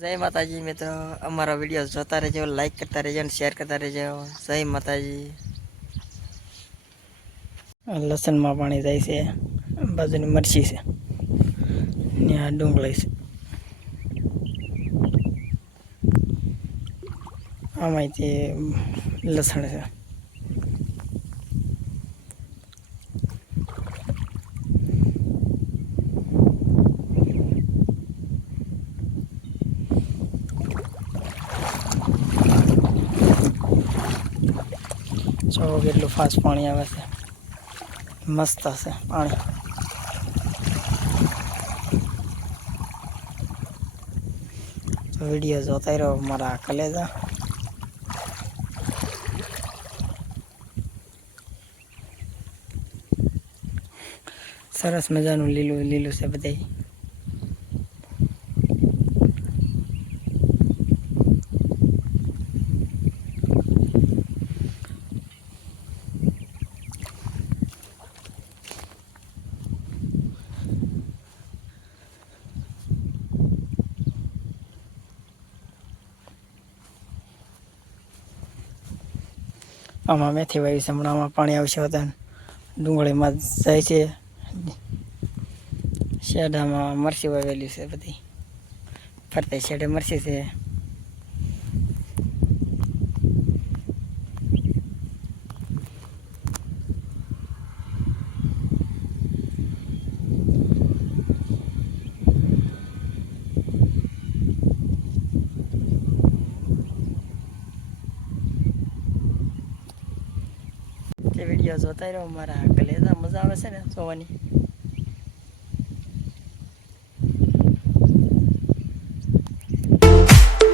જય માતાજી મિત્રો. અમારો વીડિયો જોતા રહેજો લાઈક કરતા રહેજો અને શેર કરતા રહેજો. જય માતાજી. લસણમાં પાણી જાય છે. બાજુની મરચી છે. ને આ ડુંગળી છે. આમાંથી લસણ છે. જો કેટલું ફાસ્ટ પાણી આવે છે. મસ્ત હશે પાણી. વીડિયો જોતા રહ્યો મારા કલેજા. સરસ મજાનું લીલું લીલું છે બધે આમાં મેથી વાવી છે, હમણાં આમાં પાણી આવશે વધારે. ડુંગળીમાં જાય છે. શેડામાં મરસી વાવેલી છે બધી. ફરતે શેડે મરસી છે. તે વીડિયો જોતા રહ્યો મારા કલેજા મજા આવે છે ને જોવાની.